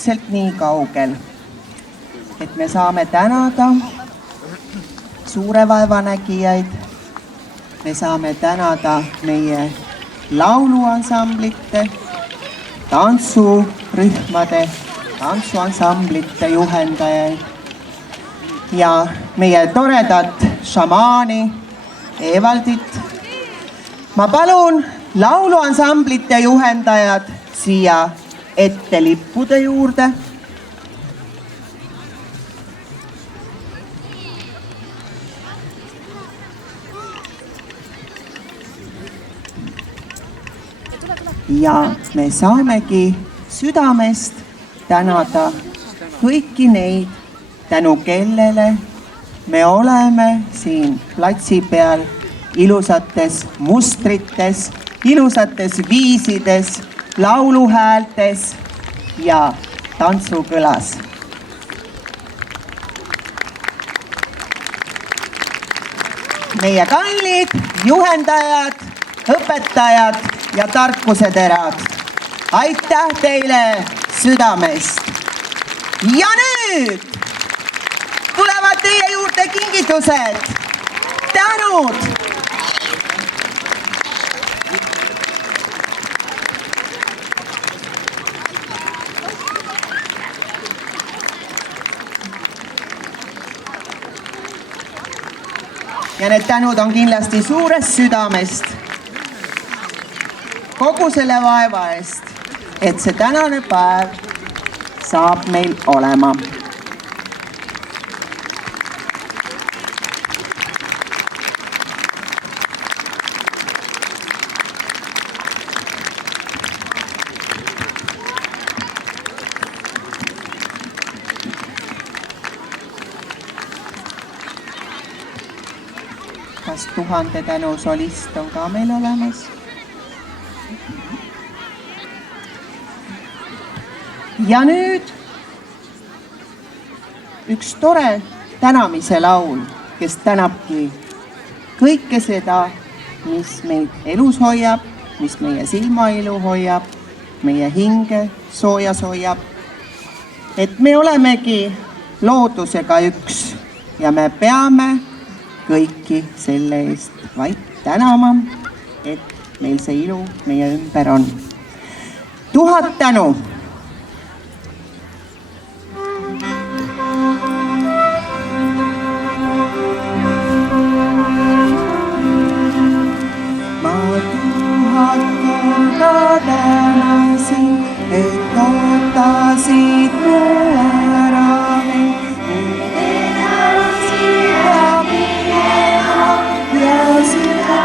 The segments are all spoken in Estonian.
täpselt nii kaugel, et me saame tänada suure vaevanägijaid, me saame tänada meie lauluansamblite, tantsurühmade, tantsuansamblite juhendajaid ja meie toredat šamaani Evaldit. Ma palun lauluansamblite juhendajad siia ette lippude juurde. Ja me saamegi südamest tänada kõiki neid, tänu kellele me oleme siin platsi peal ilusates mustrites, ilusates viisides, lauluhäältes ja tantsukõlas. Meie kallid juhendajad, õpetajad ja tarkuseterad, aitäh teile südamest. Ja nüüd tulevad teie juurde kingitused, tänud. Ja need tänud on kindlasti suurest südamest. Kogu selle vaeva eest, et see tänane päev saab meil olema. Kas 1000 tänu solist on ka meil olemas? Ja nüüd üks tore tänamise laul, kes tänabki kõike seda, mis meid elus hoiab, mis meie silmailu hoiab, meie hinge soojas hoiab. Et me olemegi loodusega üks ja me peame kõiki selle eest vaid tänama, et meil see ilu meie ümber on. 1000 tänu! Tänasin, et ootasid mu ära mind. Tänasin ja minema ja süda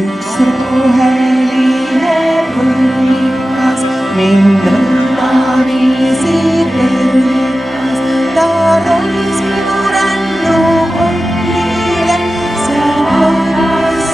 üks roheline põllikas mind õnnaviisi tõllikas. Ta rollis minu rännu otlile, seal rollis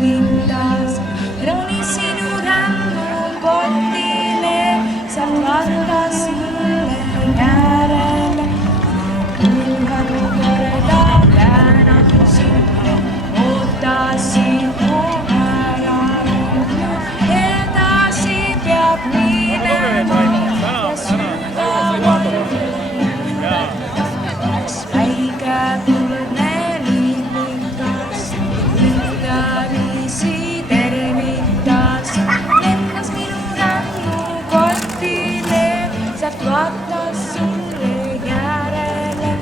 vindas, roni sinu rännu kottile, sa vatas mulle järele. Kulhanu korda tänan sinne, ootasin mu ära. Edasi peab minema ja sügaval väike kuldne liivikas, ühtviisi tervitas. Lendas minu rännu kottile, sealt vaatas sulle järele.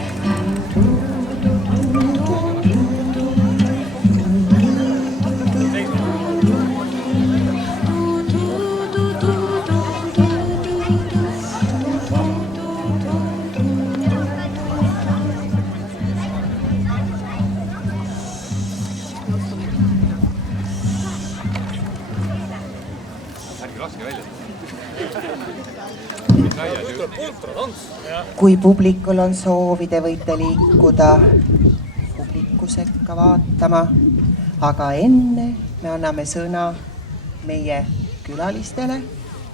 Kui publikul on soovi, te võite liikuda publiku sekka vaatama, aga enne me anname sõna meie külalistele,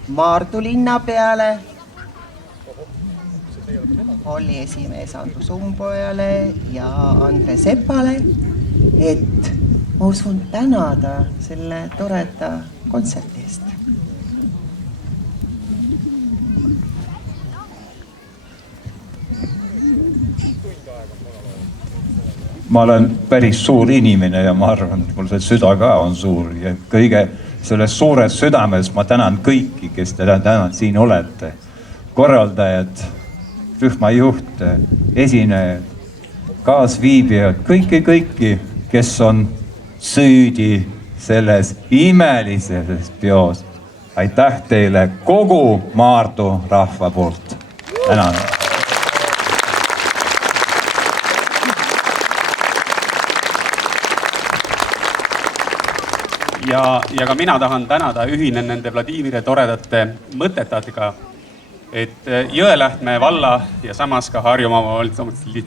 Maardu linnapeale, Olli esimees Andrus Umbojale ja Andre Sepale, et ma usun tänada selle toreda kontserti eest. Ma olen päris suur inimene ja ma arvan, et mul see süda ka on suur ja kõige selles suures südames ma tänan kõiki, kes te täna siin olete. Korraldajad, rühmajuhte, esinejad, kaasviibijad, kõiki, kes on süüdi selles imelises peos. Aitäh teile kogu Maardu rahva poolt. Tänan. Ja ka mina tahan tänada ühinen nende Vladimire toredate mõtetega, et Jõelähtme valla ja samas ka Harjumaa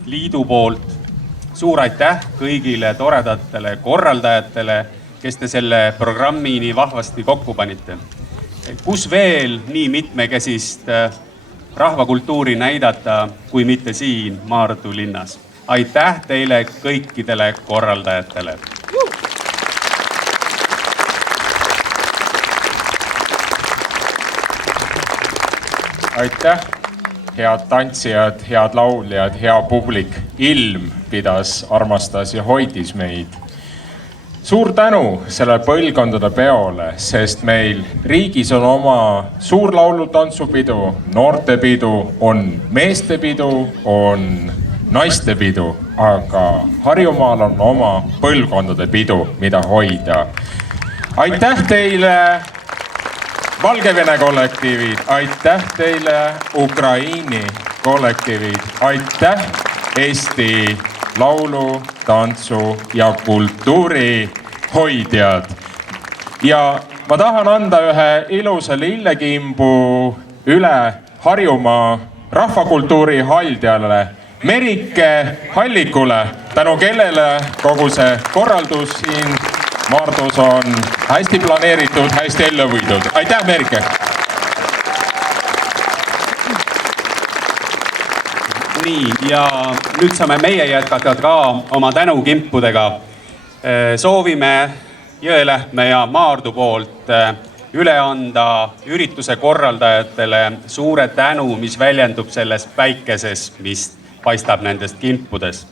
liidu poolt suur aitäh kõigile toredatele korraldajatele, kes te selle programmi nii vahvasti kokku panite. Kus veel nii mitmekesist rahvakultuuri näidata, kui mitte siin Maardu linnas. Aitäh teile kõikidele korraldajatele. Aitäh, head tantsijad, head lauljad, hea publik. Ilm pidas, armastas ja hoidis meid. Suur tänu selle põlvkondade peole, sest meil riigis on oma suurlaulu-tantsupidu, noortepidu, on meestepidu, on naistepidu, aga Harjumaal on oma põlvkondade pidu, mida hoida. Aitäh teile Valgevene kollektiivid, aitäh teile Ukraini kollektiivid, aitäh Eesti laulu, tantsu ja kultuuri hoidjad. Ja ma tahan anda ühe ilusa lillekimbu üle Harjumaa rahvakultuuri haldjale Merike Hallikule, tänu kellele kogu see korraldus siin Maardus on hästi planeeritud, hästi ellu viidud. Aitäh, Merike! Nii, ja nüüd saame meie jätkata ka oma tänukimpudega. Soovime Jõelähtme ja Maardu poolt üle anda ürituse korraldajatele suure tänu, mis väljendub selles päikeses, mis paistab nendest kimpudes.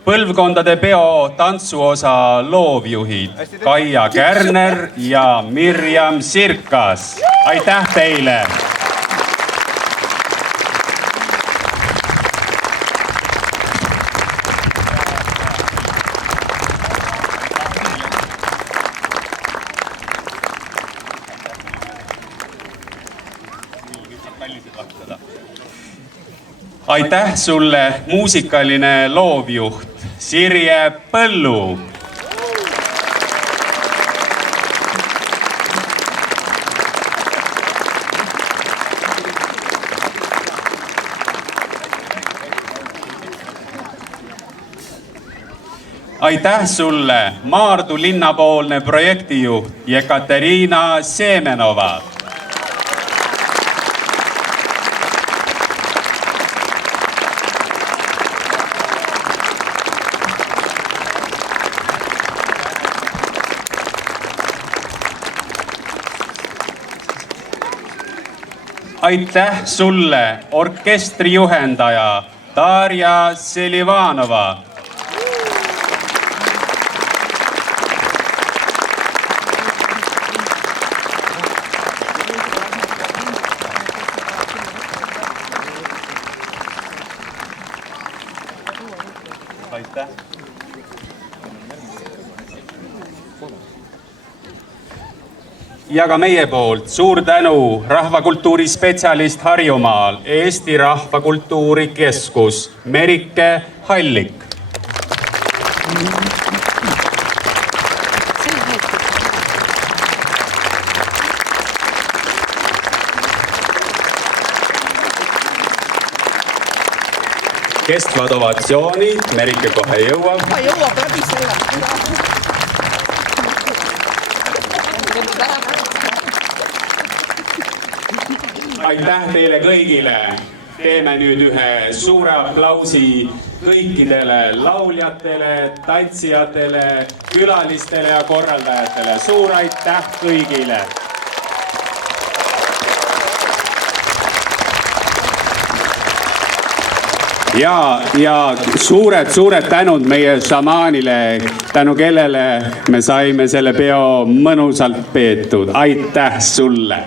Põlvkondade peo tantsuosa loovjuhid Kaia Kärner ja Mirjam Sirkas. Aitäh teile! Aitäh sulle, muusikaline loovjuht Sirje Põllu. aitäh sulle, Maardu linnapoolne projektijuht Jekaterina Semenova. aitäh sulle, orkestrijuhendaja Darja Selivanova. aitäh. Ja ka meie poolt suur tänu rahvakultuuri spetsialist Harjumaal, Eesti Rahvakultuuri Keskus, Merike Hallik. Kestvad ovatsioonid, Merike kohe jõuab. Ta jõuab läbi selle. aitäh teile kõigile. Teeme nüüd ühe suure aplausi kõikidele lauljatele, tantsijatele, külalistele ja korraldajatele. Suur aitäh kõigile. Ja suured tänud meie šamaanile, tänu kellele me saime selle peo mõnusalt peetud. Aitäh sulle.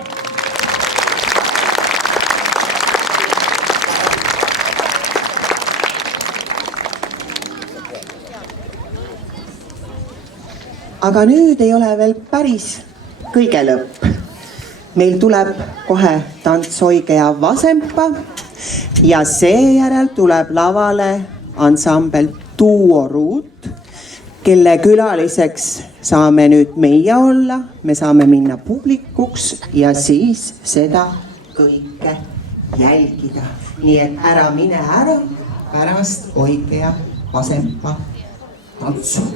Aga nüüd ei ole veel päris kõige lõpp. Meil tuleb kohe tants Oige ja Vasempa ja seejärel tuleb lavale ansambel Duo Ruut, kelle külaliseks saame nüüd meie olla. Me saame minna publikuks ja siis seda kõike jälgida. Nii et ära mine ära pärast Oige ja Vasempa tantsu.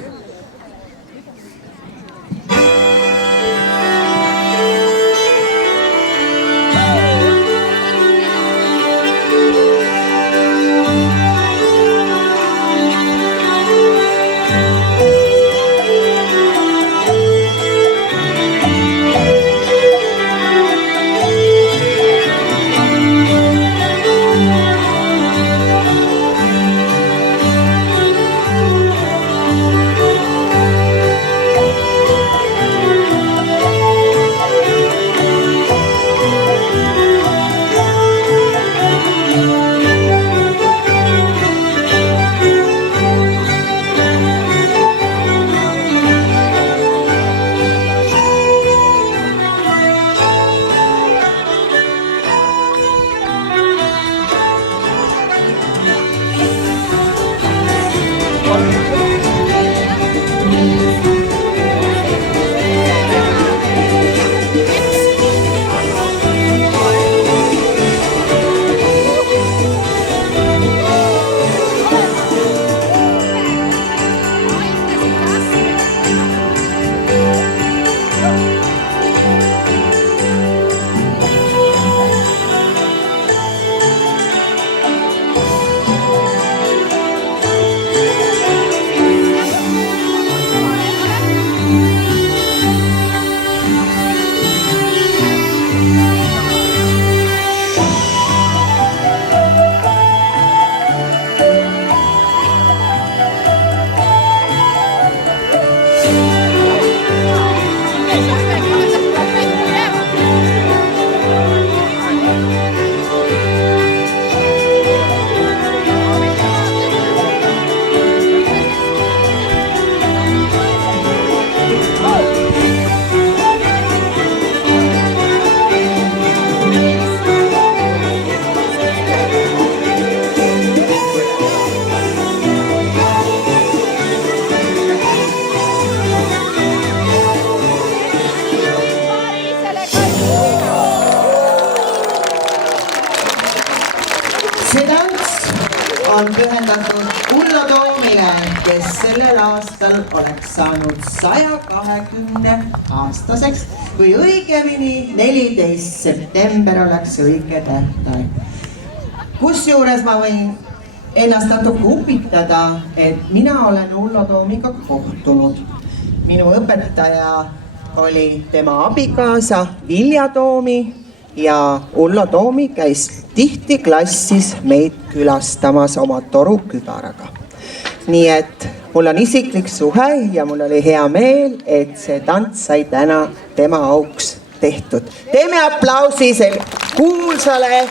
kes sellel aastal oleks saanud 120-aastaseks või õigemini 14 september oleks õige tähtaeg. Kusjuures ma võin ennast natuke upitada, et mina olen Ullo Toomiga kohtunud. Minu õpetaja oli tema abikaasa Vilja Toomi ja Ullo Toomi käis tihti klassis meid külastamas oma torukübaraga. Nii et mul on isiklik suhe ja mul oli hea meel, et see tants sai täna tema auks tehtud. Teeme aplausi kuulsale